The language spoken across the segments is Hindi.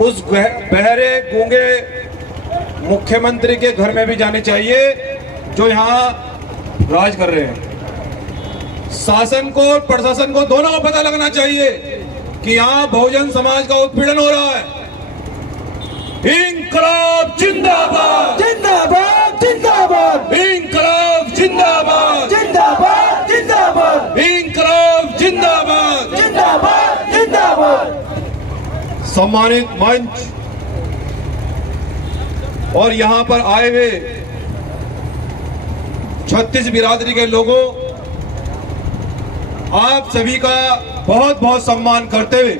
उस बहरे गूंगे मुख्यमंत्री के घर में भी जाने चाहिए जो यहाँ राज कर रहे हैं। शासन को और प्रशासन को दोनों को पता लगना चाहिए कि यहाँ बहुजन समाज का उत्पीड़न हो रहा है। इंकलाब जिंदाबाद, जिंदाबाद जिंदाबाद, इंकलाब जिंदाबाद, जिंदाबाद जिंदाबाद, इंकलाब जिंदाबाद, जिंदाबाद जिंदाबाद। सम्मानित मंच और यहाँ पर आए हुए 36 बिरादरी के लोगों, आप सभी का बहुत बहुत सम्मान करते हुए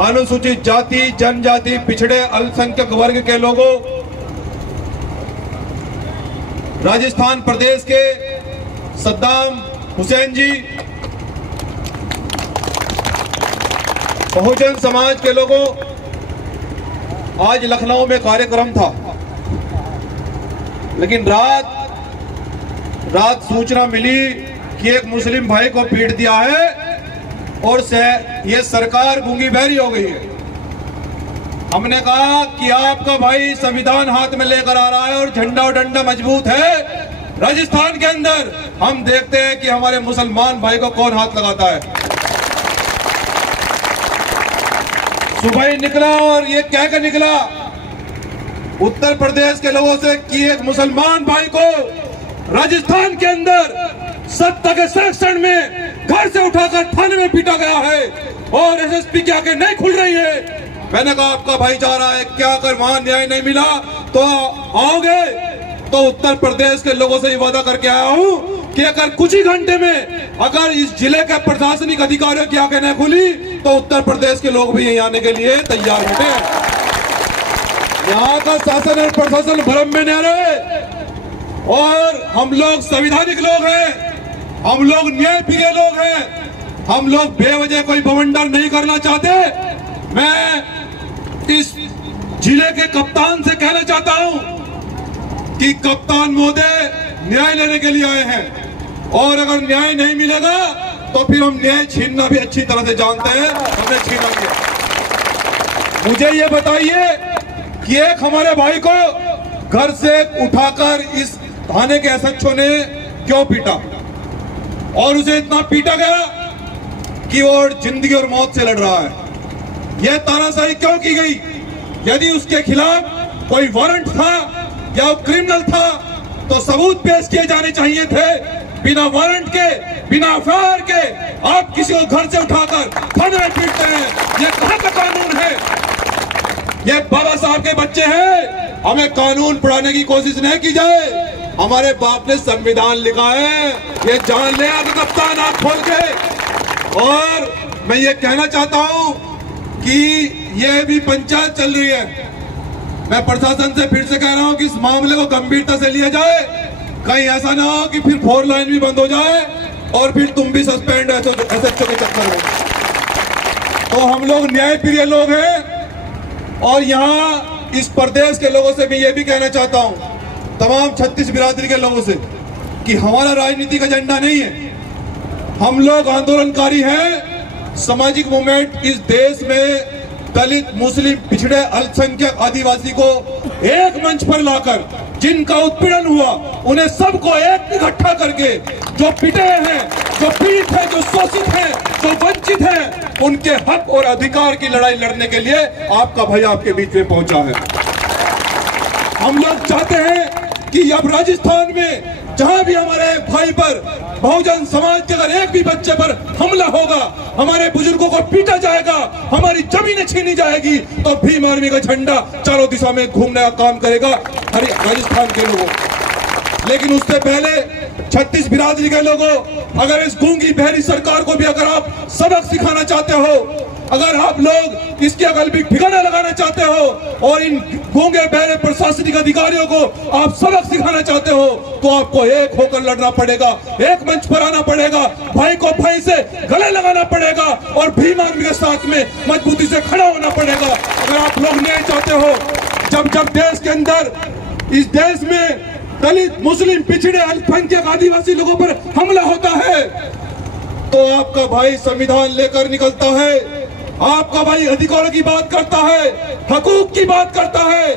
अनुसूचित जाति, जनजाति, पिछड़े अल्पसंख्यक वर्ग के लोगों, राजस्थान प्रदेश के सद्दाम हुसैन जी, बहुजन समाज के लोगों, आज लखनऊ में कार्यक्रम था, लेकिन रात सूचना मिली कि एक मुस्लिम भाई को पीट दिया है और ये सरकार गूंगी बहरी हो गई है। हमने कहा कि आपका भाई संविधान हाथ में लेकर आ रहा है और झंडा और डंडा मजबूत है राजस्थान के अंदर। हम देखते हैं कि हमारे मुसलमान भाई को कौन हाथ लगाता है। सुबह ही निकला और ये कहकर निकला उत्तर प्रदेश के लोगों से कि एक मुसलमान भाई को राजस्थान के अंदर सत्ता के सेक्शन में घर से उठाकर थाने में पीटा गया है और एसएसपी की आंखें नहीं खुल रही है। मैंने कहा आपका भाईचारा है, क्या अगर वहां न्याय नहीं मिला तो आओगे? तो उत्तर प्रदेश के लोगों से ये वादा करके आया हूं कि अगर कुछ ही घंटे में अगर इस जिले के प्रशासनिक अधिकारियों की आंखें नहीं खुली तो उत्तर प्रदेश के लोग भी यहीं आने के लिए तैयार बैठे हैं। यहाँ का शासन और प्रशासन भ्रम में नहीं रहे और हम लोग संवैधानिक लोग हैं, हम लोग न्याय प्रिय लोग हैं, हम लोग बेवजह कोई बवंडर नहीं करना चाहते। मैं इस जिले के कप्तान से कहना चाहता हूं कि कप्तान महोदय न्याय लेने के लिए आए हैं और अगर न्याय नहीं मिलेगा तो फिर हम न्याय छीनना भी अच्छी तरह से जानते हैं, हमने छीना भी। मुझे ये बताइए कि एक हमारे भाई को घर से उठाकर इस थाने के एसएचओ ने क्यों पीटा और उसे इतना पीटा गया कि वो जिंदगी और मौत से लड़ रहा है। यह तानाशाही क्यों की गई? यदि उसके खिलाफ कोई वारंट था या वो क्रिमिनल था तो सबूत पेश किए जाने चाहिए थे। बिना वारंट के, बिना एफआईआर के आप किसी को घर से उठाकर थाने में पीटते हैं, ये कहां का कानून है? ये बाबा साहब के बच्चे हैं, हमें कानून पढ़ाने की कोशिश नहीं की जाए। हमारे बाप ने संविधान लिखा है, ये जान ले आगे कप्तान आंख खोल के। और मैं ये कहना चाहता हूं कि ये भी पंचायत चल रही है। मैं प्रशासन से फिर से कह रहा हूं कि इस मामले को गंभीरता से लिया जाए, कहीं ऐसा ना हो कि फिर 4 लाइन भी बंद हो जाए और फिर तुम भी सस्पेंड एसएचओ के चक्कर में। तो हम लोग न्याय प्रिय लोग हैं और यहाँ इस प्रदेश के लोगों से मैं ये भी कहना चाहता हूँ, तमाम 36 बिरादरी के लोगों से, कि हमारा राजनीतिक एजेंडा नहीं है। हम लोग आंदोलनकारी हैं। सामाजिक मूवमेंट इस देश में दलित, मुस्लिम, पिछड़े, अल्पसंख्यक, आदिवासी को एक मंच पर लाकर जिनका उत्पीड़न हुआ उन्हें सबको एक इकट्ठा करके, जो पिटे हैं, जो पीड़ित हैं, जो शोषित हैं, जो वंचित हैं, उनके हक और अधिकार की लड़ाई लड़ने के लिए आपका भाई आपके बीच में पहुंचा है। हम लोग चाहते हैं कि अब राजस्थान में जहां भी हमारे भाई पर, बहुजन समाज के अगर एक भी बच्चे पर हमला होगा, हमारे बुजुर्गों को पीटा जाएगा, हमारी जमीनें छीनी जाएगी, तो भीम आर्मी का झंडा चारों दिशा में घूमने का काम करेगा राजस्थान के लोगों। लेकिन उससे पहले 36 बिरादरी के लोगों, अगर इस गूंगी बहरी सरकार को भी अगर आप सबक सिखाना चाहते हो, अगर आप लोग इसके अगल भी ठिकाना लगाना चाहते हो और इन गूंगे बहरे प्रशासनिक अधिकारियों को आप सबक सिखाना चाहते हो, तो आपको एक होकर लड़ना पड़ेगा, एक मंच पर आना पड़ेगा, भाई को भाई से गले लगाना पड़ेगा और भीम आर्मी के साथ में मजबूती से खड़ा होना पड़ेगा। अगर आप लोग न्याय चाहते हो, जब देश के अंदर, इस देश में दलित, मुस्लिम, पिछड़े, अल्पसंख्यक, आदिवासी लोगों पर हमला होता है तो आपका भाई संविधान लेकर निकलता है आपका भाई अधिकारों की बात करता है, हकूक की बात करता है,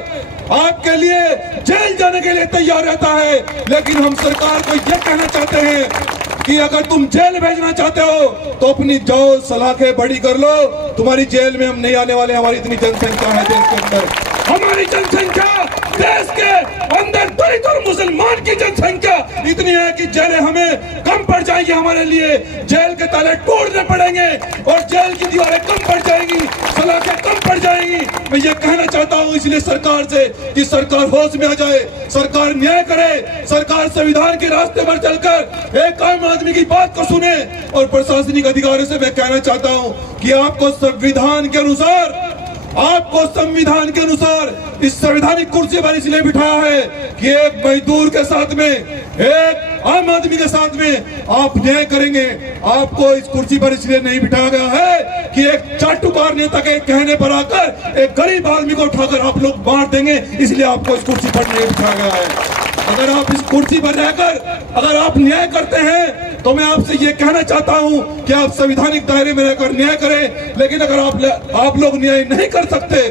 आपके लिए जेल जाने के लिए तैयार रहता है। लेकिन हम सरकार को यह कहना चाहते हैं कि अगर तुम जेल भेजना चाहते हो तो अपनी जाओ सलाखें बड़ी कर लो। तुम्हारी जेल में हम नहीं आने वाले। हमारी इतनी जनसंख्या है देश के अंदर, हमारी जनसंख्या देश के अंदर दलित और मुसलमान की जनसंख्या इतनी है कि जेलें हमें कम पड़ जाएंगी। हमारे लिए जेल के ताले तोड़ने पड़ेंगे और जेल की दीवारें कम पड़ जाएंगी, सलाखें कम पड़ जाएंगी। मैं ये कहना चाहता हूँ इसलिए सरकार से कि सरकार होश में आ जाए, सरकार न्याय करे, सरकार संविधान के रास्ते पर चलकर एक आम आदमी की बात को सुने। और प्रशासनिक अधिकारियों से मैं कहना चाहता हूँ कि आपको संविधान के अनुसार इस संवैधानिक कुर्सी पर इसलिए बिठाया है कि एक मजदूर के साथ में, एक आम आदमी के साथ में आप न्याय करेंगे। आपको इस कुर्सी पर इसलिए नहीं बिठाया गया है कि एक चाटुकार नेता के कहने पर आकर एक गरीब आदमी को उठाकर आप लोग बांट देंगे, इसलिए आपको इस कुर्सी पर नहीं बिठाया गया है। अगर आप इस कुर्सी पर रहकर अगर आप न्याय करते हैं तो मैं आपसे ये कहना चाहता हूं कि आप संवैधानिक दायरे में रहकर न्याय करें। लेकिन अगर आप लोग न्याय नहीं कर सकते,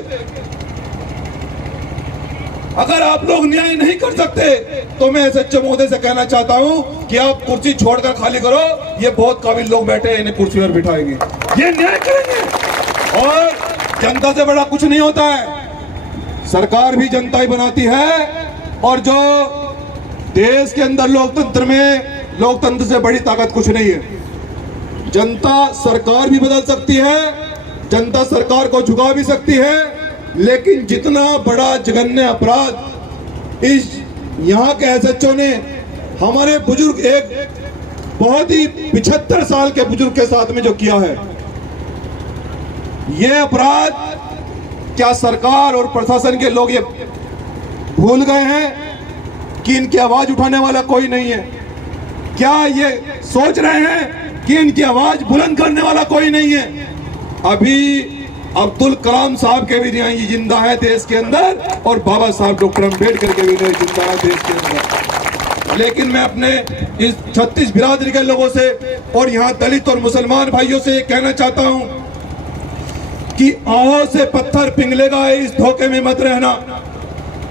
अगर आप लोग न्याय नहीं कर सकते तो मैं एसएचओ महोदय से कहना चाहता हूं कि आप कुर्सी छोड़कर खाली करो। ये बहुत काबिल लोग बैठे हैं, इन्हें कुर्सी पर बिठाएंगे, ये न्याय करेंगे। और जनता से बड़ा कुछ नहीं होता है, सरकार भी जनता ही बनाती है। और जो देश के अंदर लोकतंत्र में, लोकतंत्र से बड़ी ताकत कुछ नहीं है। जनता सरकार भी बदल सकती है, जनता सरकार को झुका भी सकती है, लेकिन जितना बड़ा जघन्य अपराध इस यहाँ के एसएचओ ने हमारे बुजुर्ग, एक बहुत ही 75 साल के बुजुर्ग के साथ में जो किया है, यह अपराध क्या सरकार और प्रशासन के लोग ये भूल गए हैं कि इनकी आवाज उठाने वाला कोई नहीं है? क्या ये सोच रहे हैं कि इनकी आवाज बुलंद करने वाला कोई नहीं है? अभी अब्दुल कलाम साहब के भी न्याय जिंदा है देश के अंदर, और बाबा साहब डॉक्टर अम्बेडकर के भी न्याय जिंदा है देश के अंदर। लेकिन मैं अपने इस 36 बिरादरी के लोगों से और यहाँ दलित और मुसलमान भाइयों से ये कहना चाहता हूँ कि आहों से पत्थर पिघलेगा, इस धोखे में मत रहना।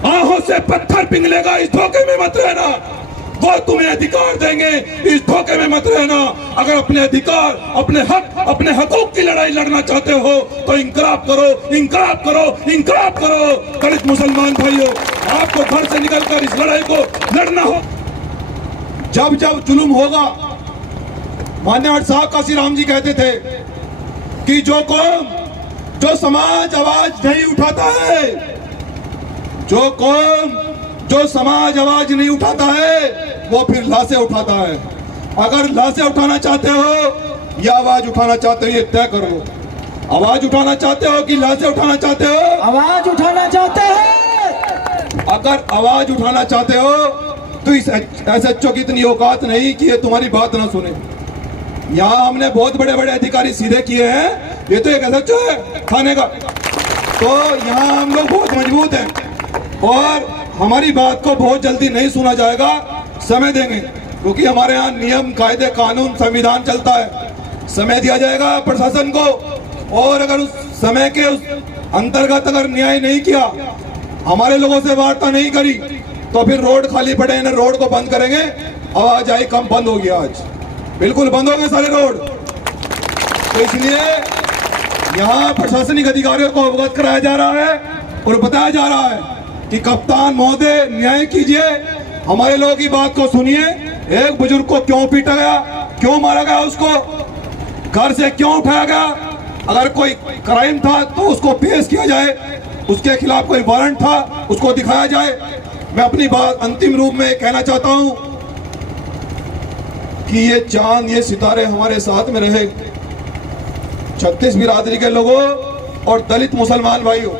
आहों से पत्थर पिघलेगा, इस धोखे में मत रहना। वो तुम्हें अधिकार देंगे, इस धोखे में मत रहना। अगर अपने अधिकार, अपने हक, अपने हकूक की लड़ाई लड़ना चाहते हो तो इंकलाब करो, इंकलाब करो, इंकलाब करो। दलित मुसलमान भाइयों, आपको घर से निकलकर इस लड़ाई को लड़ना हो। जब जब जुल्म होगा, मान्यवर साहब काशीराम जी कहते थे कि जो कौम, जो समाज आवाज नहीं उठाता है, जो कौम, जो समाज आवाज नहीं उठाता है, वो फिर लाशें उठाता है। अगर लाशें उठाना चाहते हो या आवाज उठाना चाहते हो, ये तय कर लो। आवाज उठाना चाहते हो कि लाशें उठाना चाहते हो? आवाज उठाना चाहते हैं। अगर आवाज उठाना चाहते हो तो इस एसएचओ की इतनी औकात नहीं कि ये तुम्हारी बात ना सुने। यहाँ हमने बहुत बड़े बड़े अधिकारी सीधे किए हैं, ये तो एक एसएचओ है थाने का। तो यहाँ हम लोग बहुत मजबूत हैं और हमारी बात को बहुत जल्दी नहीं सुना जाएगा, समय देंगे, क्योंकि हमारे यहाँ नियम, कायदे, कानून, संविधान चलता है। समय दिया जाएगा प्रशासन को, और अगर उस समय के उस अंतर्गत अगर न्याय नहीं किया, हमारे लोगों से वार्ता नहीं करी, तो फिर रोड खाली पड़े, इन्हें रोड को बंद करेंगे। आवाज आई कम, बंद हो गया, आज बिल्कुल बंद हो गए सारे रोड। तो इसलिए यहाँ प्रशासनिक अधिकारियों को अवगत कराया जा रहा है और बताया जा रहा है कि कप्तान महोदय न्याय कीजिए, हमारे लोगों की बात को सुनिए। एक बुजुर्ग को क्यों पीटा गया, क्यों मारा गया, उसको घर से क्यों उठाया गया? अगर कोई क्राइम था तो उसको पेश किया जाए, उसके खिलाफ कोई वारंट था उसको दिखाया जाए। मैं अपनी बात अंतिम रूप में कहना चाहता हूं कि ये चांद, ये सितारे हमारे साथ में रहे। 36 बिरादरी के लोगों और दलित मुसलमान भाइयों,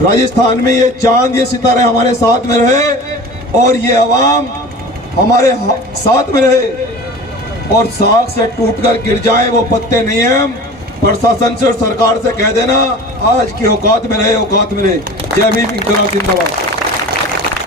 राजस्थान में ये चांद, ये सितारे हमारे साथ में रहे और ये अवाम हमारे साथ में रहे। और साख से टूटकर गिर जाए वो पत्ते नहीं हैं। हम प्रशासन से और सरकार से कह देना, आज की औकात में रहे, औकात में रहे। जय भीम, इंकलाब जिंदाबाद।